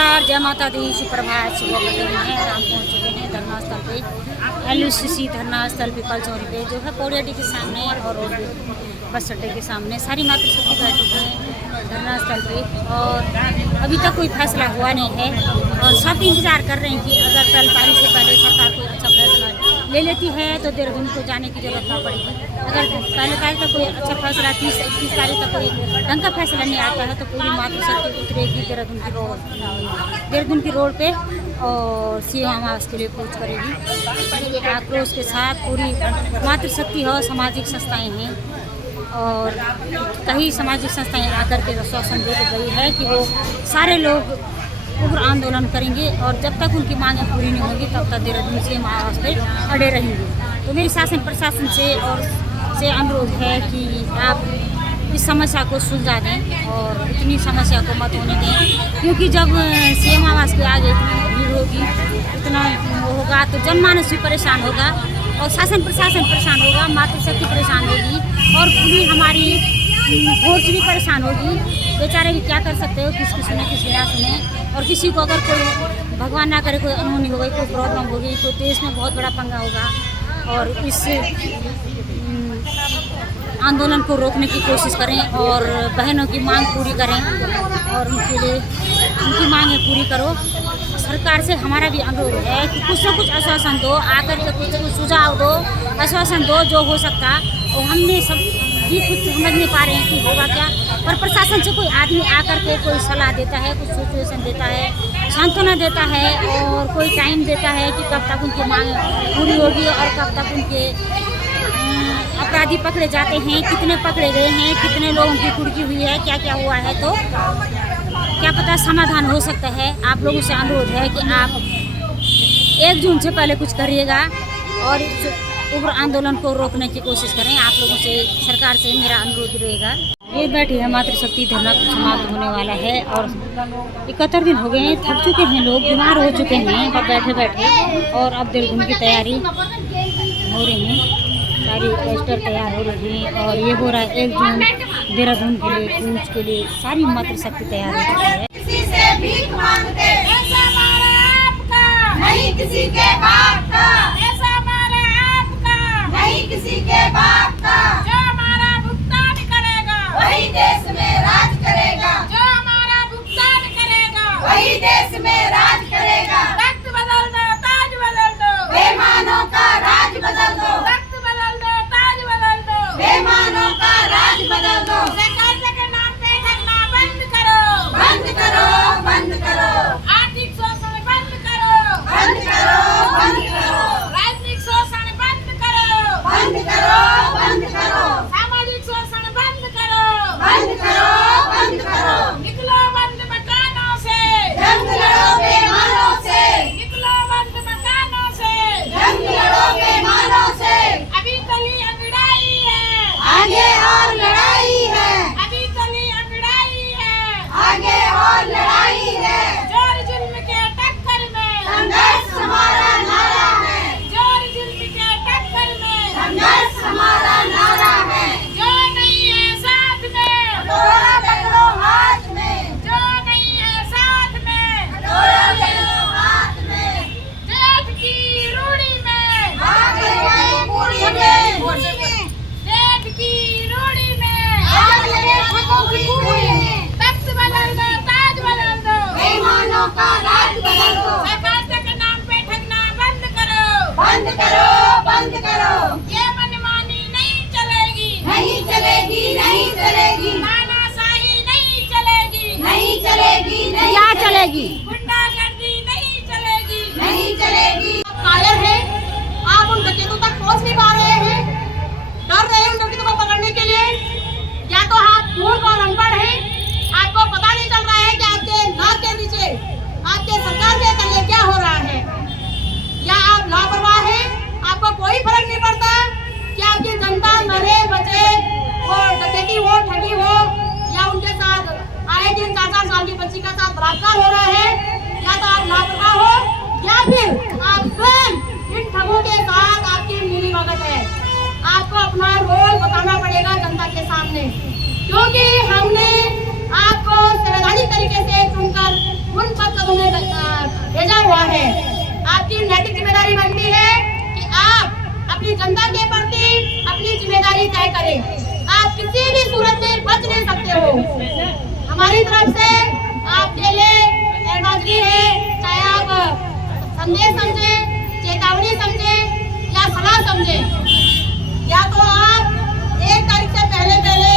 नमस्कार, जय माता दी, सुप्रभात। सुबह का टाइम है और हम पहुँच चुके हैं धरना स्थल पे, LUCC धरना स्थल पिपल चौरी पे जो है पौड़ियाडी के सामने और रोड बस अड्डे के सामने सारी मातृशक्ति बैठी हैं धरना स्थल पे। और अभी तक कोई फैसला हुआ नहीं है और सब इंतज़ार कर रहे हैं कि अगर 12 तारीख से पहले सरकार कोई अच्छा फैसला ले लेती है तो देहरादून को जाने की जरूरत ना पड़ेगी। अगर 1 तारीख तक कोई अच्छा फैसला 30-31 तारीख तक कोई ढंग का फैसला नहीं आता है तो पूरी मातृशक्ति उतरेगी देहरादून की रोड पे और सीएम आवास के लिए कूच करेगी। आक्रोश के साथ पूरी मातृशक्ति और सामाजिक संस्थाएं हैं और कई सामाजिक संस्थाएं आकर के आश्वासन दे गई है कि वो सारे लोग उग्र आंदोलन करेंगे और जब तक उनकी मांगें पूरी नहीं होंगी तब तक देहरादून सीएम आवास पे अड़े रहेंगे। तो मेरी शासन प्रशासन से अनुरोध है कि आप इस समस्या को सुलझा दें और इतनी समस्या को मत होने दें, क्योंकि जब सीएम आवास के आगे इतनी भीड़ होगी, इतना होगा तो जनमानस भी परेशान होगा और शासन प्रशासन परेशान होगा, मातृशक्ति परेशान होगी और पूरी हमारी फौज भी परेशान होगी। बेचारे भी क्या कर सकते हो, किसी सुने किसी ना सुने। और किसी को अगर कोई भगवान ना करे कोई अनहोनी हो गई, कोई प्रॉब्लम हो गई तो देश में बहुत बड़ा पंगा होगा। और इस आंदोलन को रोकने की कोशिश करें और बहनों की मांग पूरी करें और उनके लिए उनकी मांगें पूरी करो। सरकार से हमारा भी अनुरोध है कि कुछ ना कुछ आश्वासन दो, आकर के कुछ सुझाव दो, आश्वासन दो जो हो सकता। और हमने सब भी कुछ समझ नहीं पा रहे हैं कि होगा क्या, पर प्रशासन से कोई आदमी आकर के कोई सलाह देता है, कुछ सिचुएशन देता है, सांत्वना देता है और कोई टाइम देता है कि कब तक उनकी मांग पूरी होगी और कब तक उनके अपराधी पकड़े जाते हैं, कितने पकड़े गए हैं, कितने लोगों की कुर्की हुई है, क्या क्या हुआ है। तो क्या पता समाधान हो सकता है। आप लोगों से अनुरोध है कि आप 1 जून से पहले कुछ करिएगा और उग्र आंदोलन को रोकने की कोशिश करें। आप लोगों से सरकार से मेरा अनुरोध रहेगा। ये बैठी है मातृशक्ति धरना समाप्त होने वाला है और 71 दिन हो गए हैं, थक चुके हैं लोग, बीमार हो चुके हैं बैठे बैठे। और अब देहरादून की तैयारी हो रही है, सारी पोस्टर तैयार हो रही है और ये हो रहा है 1 जून देहरादून के लिए कूच के लिए सारी मातृशक्ति तैयार हो चुकी है। किसी से भीख मांगते ऐसा मारा आपका नहीं किसी के बाप का, ऐसा मारा आपका नहीं किसी के बाप का। जो हमारा भुगतान करेगा वही देश में राज करेगा, जो हमारा भुगतान करेगा वही देश में राज करेगा। तख्त बदल दो, ताज बदल दो, बेईमानों का राज बदल दो। तख्त बदल दो, ताज बदल दो, बेईमानों का राज बदल दो। सरकार के नाम पे ठगना बंद करो, बंद करो, बंद करो। आर्थिक शोषण बंद करो, बंद करो, बंद करो। राजनीतिक शोषण बंद करो, बंद करो, बंद करो। सामाजिक शोषण बंद करो, बंद करो, बंद करो। निकलो बंद मकानों से, जंग लड़ो बेईमानों से। निकलो बंद मकानों से, जंग लड़ो बेईमानों से। अभी तली अंगड़ाई है, आगे और लड़ाई है। अभी तली अंगड़ाई है, आगे और लड़ाई है। जोर जुल्म के टक्कर में संघर्ष हमारा नारा है, जोर जुल्म के टक्कर में संघर्ष हमारा नारा है। जो नहीं है साथ में हथौड़ा पकड़ो हाथ में, जो नहीं है साथ में हथौड़ा पकड़ो हाथ में। जेठ की रूढ़ी में आग लगे पूरी में, जेठ की रूढ़ी में आग लगे ठगों की पूरी में। तख्त बदल दो, ताज बदल दो, बेईमानों का राज बदल दो। सरकार के नाम पे ठगना बंद करो, बंद करो, बंद करो। ये मनमानी नहीं चलेगी, नहीं चलेगी, नहीं चलेगी। तानाशाही नहीं चलेगी, नहीं चलेगी, नहीं क्या चलेगी। गुंडागर्दी नहीं चलेगी, नहीं चलेगी। कायर है, आप उन डकैतों तक पहुंच नहीं पा रहे हैं, डर रहे हैं उन डकैतों को पकड़ने के लिए। या तो आप मूर्ख और अनपढ़ हैं, आपको पता नहीं चल रहा है कि आपके नाक के नीचे आपके सरकार के तले क्या हो रहा है, या आप लापरवाह हैं, आपको कोई फर्क नहीं पड़ता कि आपकी जनता मरे बचे, वो डकैती हो, ठगी हो, या उनके साथ आए दिन 4-4 साल की बच्ची का साथ बलात्कार हो रहा है। या तो आप लापरवाह हो या फिर आप स्वयं इन ठगों के साथ आपकी मिलीभगत है। आपको अपना रोल बताना पड़ेगा जनता के सामने, क्योंकि हमने आपको संवैधानिक तरीके से चुनकर उन पद हुआ है। आपकी नैतिक जिम्मेदारी बनती है कि आप अपनी जनता के प्रति अपनी जिम्मेदारी तय करें। आप किसी भी सूरत में बच नहीं सकते हो। हमारी तरफ से आपके लिए एडवाइजरी है, चाहे आप संदेश समझे, चेतावनी समझे या सलाह समझे, या तो आप 1 तारीख से पहले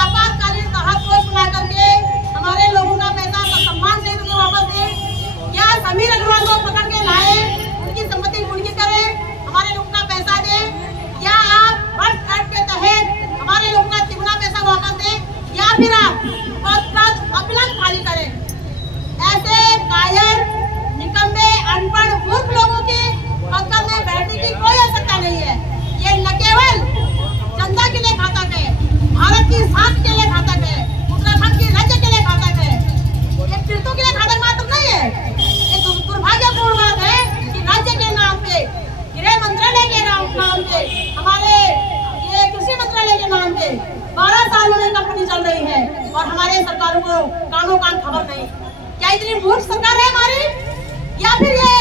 आपातकालीन राहत कोष बना करके हमारे लोगों का पैसा सम्मान से वापस दें, या समीर अग्रवाल को पकड़ के लाए, उनकी संपत्ति कुर्की करें, हमारे लोगों का पैसा दें, या आप बर्थ एक्ट के तहत हमारे लोगों का तिगुना पैसा वापस दें, या फिर आप पद अपलंग खाली करें। ऐसे कायर, निकम्मे, अनपढ़, मूर्ख लोगों के पक्का में बैठने की कोई आवश्यकता नहीं है। ये न केवल जनता के लिए घातक है, भारत की सांस के लिए घातक है, उत्तराखंड के राज्य के लिए घातक है, ये तीर्थों के लिए घातक मात्र नहीं है। ये दुर्भाग्यपूर्ण बात है कि राज्य के नाम पे, गृह मंत्रालय के नाम पे, हमारे ये कृषि मंत्रालय के नाम पे 12 सालों में कंपनी चल रही है और हमारे सरकारों को कानों कान खबर नहीं। क्या इतनी मूर्ख सरकार है हमारी, या फिर ये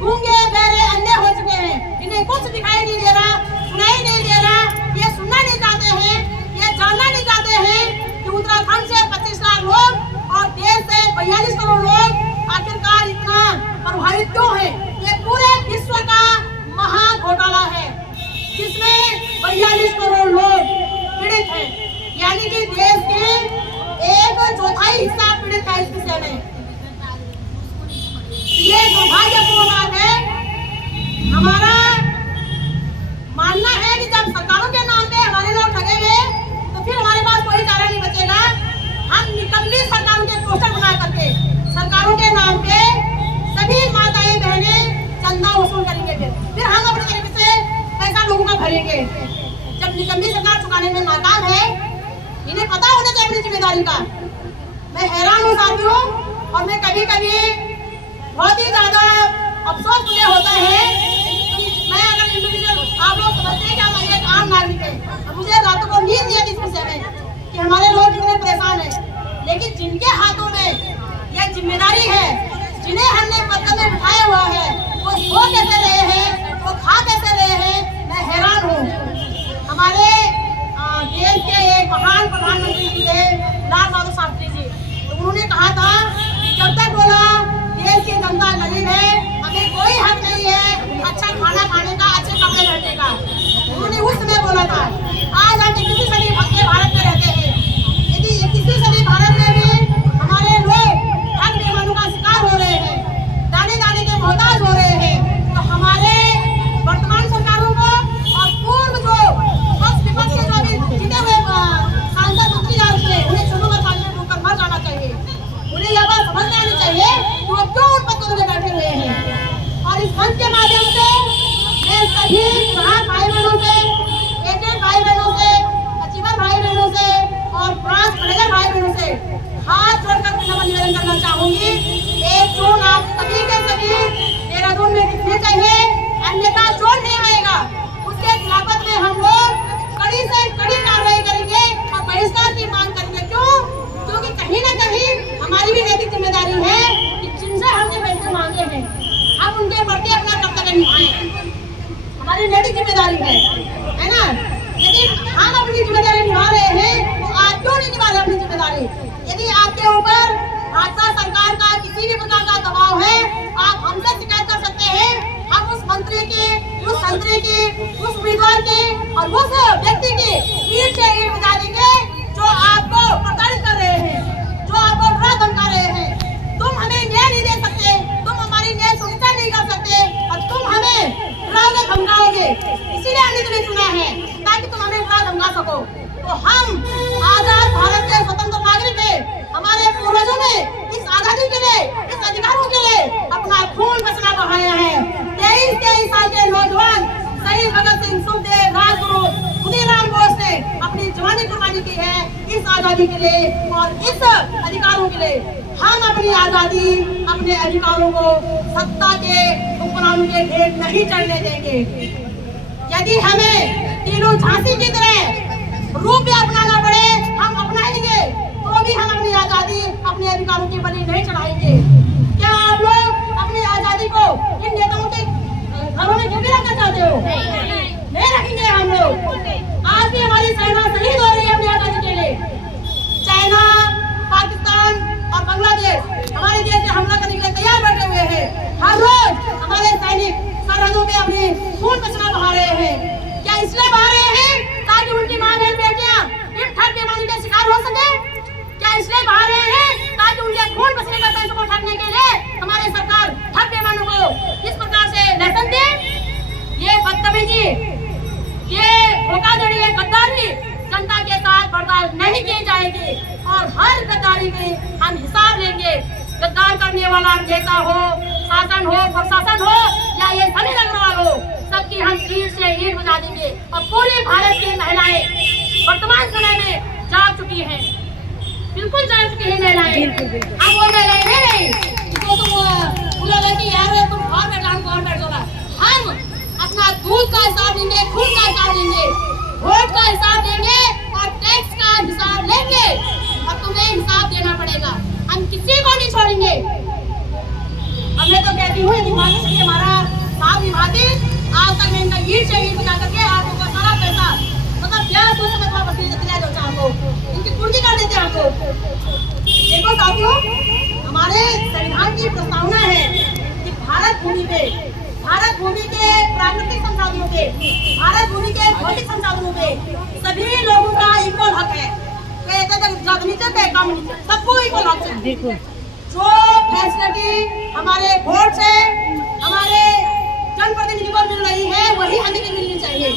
गूंगे बहरे अंधे हो चुके हैं, इन्हें कुछ दिखाई नहीं दे रहा, सुनाई नहीं दे रहा, ये सुनना नहीं चाहते हैं, ये जानना नहीं चाहते हैं कि उत्तराखंड से 25 लाख लोग और देश से 42 करोड़ लोग आखिरकार इतना प्रभावित क्यों है। ये पूरे विश्व का महा घोटाला है जिसमें 42 करोड़ लोग पीड़ित हैं, यानी कि देश के 1/4 हिस्सा पीड़ित है इस विषय में। ये दुर्भाग्यपूर्ण बात है। हमारा मानना है कि जब सरकारों के नाम पे हमारे लोग ठगे गए तो फिर हमारे पास कोई चारा नहीं बचेगा। हम निकम्मी सरकारों के पोस्टर बना करके सरकारों के नाम पे सभी माताएं बहनें चंदा वसूल करेंगे, फिर हम अपने तरीके से पैसा लोगों का भरेंगे। जब निकम्मी सरकार चुकाने में नाकाम है, इन्हें पता होना चाहिए अपनी जिम्मेदारी का। मैं हैरान हूँ साथियों, और मैं कभी कभी बहुत ही ज्यादा अफसोस मुझे होता है कि मैं अगर इंडिविजुअल, आप लोग समझते हैं कि हम एक आम नागरिक है, मुझे रातों को नींद नहीं आती इस विषय में कि हमारे लोग कितने परेशान हैं। लेकिन जिनके हाथों में यह जिम्मेदारी है, जिन्हें हमने पत्थर में बिठाया हुआ है, वो सो कैसे रहे हैं, वो खा कैसे रहे हैं, मैं हैरान हूँ। हमारे देश के एक महान प्रधानमंत्री थे लाल बहादुर शास्त्री जी, तो उन्होंने कहा था जब तक बोला देश की जनता गरीब है, हमें कोई हक नहीं है अच्छा खाना खाने का, अच्छे कपड़े पहनने का। उन्होंने उस समय बोला था। आज हम 21वीं सदी के भारत में रहते हैं। यदि 21वीं सदी भारत में भी हमारे लोग ठग बेईमानों का शिकार हो रहे हैं, दाने दाने के मोहताज हो रहे हैं, तो हमारे वर्तमान सरकारों को और पूर्व जो विपक्ष के जो भी जीते हुए सांसद मंत्री आ रहे हैं, उन्हें चुनौती पालने में डूबकर मर जाना चाहिए। उन्हें यह बात समझ में आनी चाहिए कि वो क्यों उन पत्थरों में बैठे हुए हैं। और इस मंच के माध्यम से मैं सभी ग्राहक भाई बहनों से, एजेंट भाई बहनों से, अचीवर भाई बहनों से और ब्रांच मैनेजर भाई बहनों से हाथ जोड़कर निवेदन करना चाहूंगी। 1 जून आप सभी के सभी देहरादून में दिखने चाहिए, अन्यथा जोड़ नहीं आएगा। उसके खिलाफत में हम लोग कड़ी से कड़ी कार्रवाई करेंगे और बहिष्कार की मांग करेंगे। क्यों? क्योंकि कहीं ना कहीं हमारी भी नैतिक जिम्मेदारी है कि जिनसे हमने पैसे मांगे हैं हम उनके प्रति अपना कर्तव्य निभाएं। हमारी नैतिक जिम्मेदारी है ना। यदि हम अपनी जिम्मेदारी निभा रहे हैं तो आप क्यों नहीं निभा रहे अपनी जिम्मेदारी? यदि आपके ऊपर भाजपा सरकार का किसी भी प्रकार का दबाव है, आप हमसे शिकायत कर सकते हैं। हम उस मंत्री की, उस संतरी की, उस उम्मीदवार की और उस व्यक्ति की ईंट से ईंट बजा देंगे जो आपको प्रताड़ित कर रहे हैं, जो आपको डरा धमका रहे हैं। तुम हमें न्याय नहीं दे सकते, तुम हमारी न्याय सुनिश्चित नहीं कर सकते और तुम हमें डराओगे धमकाओगे। इसीलिए हमने तुम्हें चुना है ताकि तुम हमें डरा धमका सको। तो हम आजाद भारत के स्वतंत्र नागरिक हैं। हमारे पूर्वजों ने इस आजादी के लिए, इस अधिकारों के लिए अपना खून पसीना बहाया है। 23 साल के नौजवान शहीद भगत सिंह, सुखदेव, राजगुरु, खुदीराम बोस ने अपनी जवानी कुर्बानी की है इस आजादी के लिए और इस अधिकारों के लिए। हम अपनी आजादी, अपने अधिकारों को सत्ता के हुक्मरानों के भेंट नहीं चढ़ने देंगे। यदि हमें तीनों झांसी की तरह रूप भी अपनाना पड़े, हम अपनाएंगे, तो भी हम अपनी आजादी, अपने अधिकारों की बलि नहीं चढ़ाएंगे। क्या आप लोग अपनी आजादी हर गद्दारी में हम हिसाब लेंगे। गद्दार करने वाला नेता हो, शासन हो, प्रशासन हो या ये सभी अग्रवाल हो, सबकी हम ईंट से ईंट बजा देंगे। और पूरे भारत की महिलाएं वर्तमान समय में जाग चुकी हैं, बिल्कुल जाग चुकी है महिलाएं। अब वो महिलाएं नहीं तो तुम बोलोगे कि यार तुम घर बैठा हम कौन बैठोगा। हम अपना दूध का हिसाब लेंगे, खून का हिसाब लेंगे, वोट का हिसाब लेंगे और टैक्स का हिसाब लेंगे और तुम्हें हिसाब देना पड़ेगा। हम किसी को नहीं छोड़ेंगे। अब मैं तो कहती हूँ कि हमारा साथ विभागी आज तक मैं इनका ईट से ईट बजा करके आप लोगों का सारा पैसा मतलब क्या कुछ में थोड़ा बकरी जितना जो चाहो इनकी पूर्ति कर देते हैं आपको। देखो साथियों, हमारे संविधान की प्रस्तावना है कि भारत भूमि के प्राकृतिक संसाधनों पे, भारत भूमि के भौतिक संसाधनों पे सभी लोगों का इक्वल हक है। सबको इक्वल हक है। जो फैसिलिटी हमारे वोट से हमारे जनप्रतिनिधि को मिल रही है वही हमें भी मिलनी चाहिए।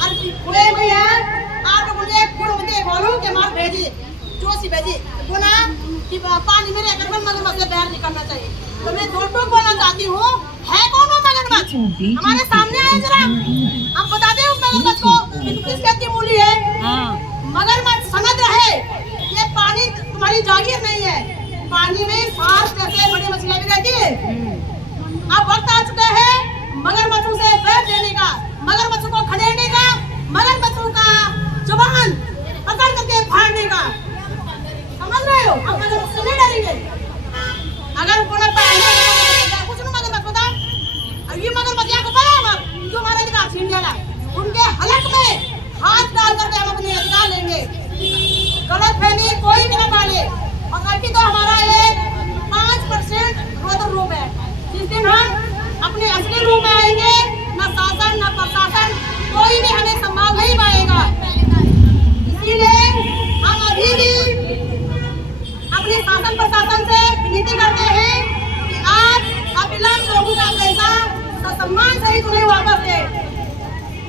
और भैया आप मुझे मुझे बोलो कि मार भेजिए जो सी भेजिए वो ना कि पानी में रहकर मगरमच्छ से बाहर निकलना चाहिए। तो मैं दो टूक बोलना चाहती हूँ, है कौन वो मगरमच्छ? हमारे सामने आए जरा, हम बता दें उस मगरमच्छ को कि किस कहती मूली है। मगरमच्छ समझ रहे ये पानी तुम्हारी जागीर नहीं है, पानी में सांप जैसे बड़ी मछलियां भी रहती है। अब वक्त आ चुका है मगरमच्छों से बैठ लेने का, मगरमच्छों को खदेड़ने का, मगरमच्छों का जुबान पकड़ करके फाड़ने का। समझ रहे हो? हम मगरमच्छ से नहीं डरेंगे। अगर कोई कुछ नहीं मगरमच्छ बता, अब ये मगरमच्छ को पता है जो हमारे अधिकार छीन लेगा, उनके हलक में हाथ डाल करके हम अपने अधिकार लेंगे। गलतफहमी कोई भी न डाले। और अभी तो हमारा ये 5% रोदर रूप है। जिस दिन हम अपने असली रूप में आएंगे न शासन न प्रशासन कोई भी हमें संभाल नहीं पाएगा। इसीलिए हम अभी भी अपने शासन प्रशासन से विनती करते हैं कि आप अविलंब लोगों का पैसा सम्मान सहित उन्हें वापस दे।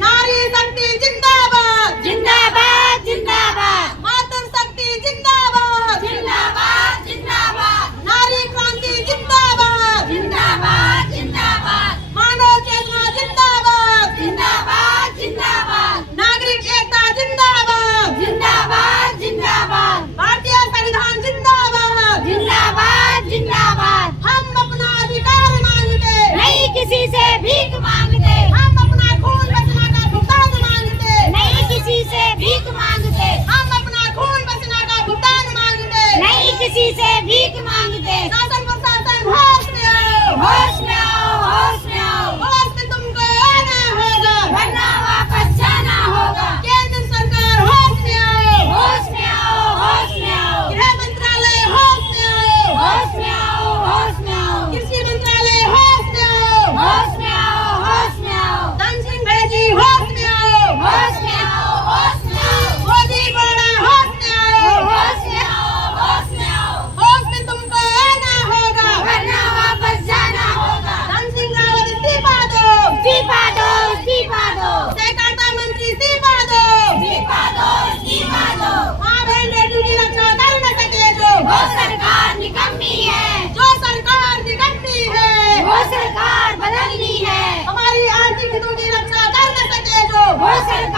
नारी शक्ति जिंदाबाद जिंदाबाद जिंदाबाद, मातृ शक्ति जिंदाबाद जिंदाबाद जिंदाबाद, नारी क्रांति जिंदाबाद जिंदाबाद जिंदाबाद, मानव चेतना जिंदाबाद जिंदाबाद जिंदाबाद, नागरिक एकता जिंदाबाद जिंदाबाद जिंदाबाद, भारतीय संविधान जिंदाबाद जिंदाबाद जिंदाबाद। हम अपना अधिकार मांगते नहीं किसी से भीख मांगते, हम अपना खून बचना का भुगतान मांगते नहीं किसी से भीख मांगते, हम अपना खून बचना का भुगतान मांगते नहीं किसी से भीख मांगते। शासन प्रशासन होश में आओ, होश में आओ, होश में आओ, होश में तुमको आना होगा वरना वापस जाना होगा। केंद्र सरकार होश में आओ, होश में आओ, होश में आओ, गृह मंत्रालय होश में आओ, होश में आओ, होश में आओ, कृषि मंत्रालय होश में आओ, होश में आओ, होश में आओ, धन सिंह भेजी होश में आओ, होश में आओ, होश में आओ, मोदी बड़ा होश में आओ, होश में आओ, होश में आओ, होश में तुमको आना होगा वरना वापस जाना होगा। धन सिंह रावत इस्तीफा दो, इस्तीफा दो, इस्तीफा दो, सहकारिता मंत्री इस्तीफा दो, इस्तीफा दो, इस्तीफा दो, मां बहन बेटियों की रक्षा कर न सके जो सरकार निकम्मी है, जो सरकार निकम्मी है, वो सरकार बदलनी है। हमारी आर्थिक हितों की रक्षा कर न सके जो सरकार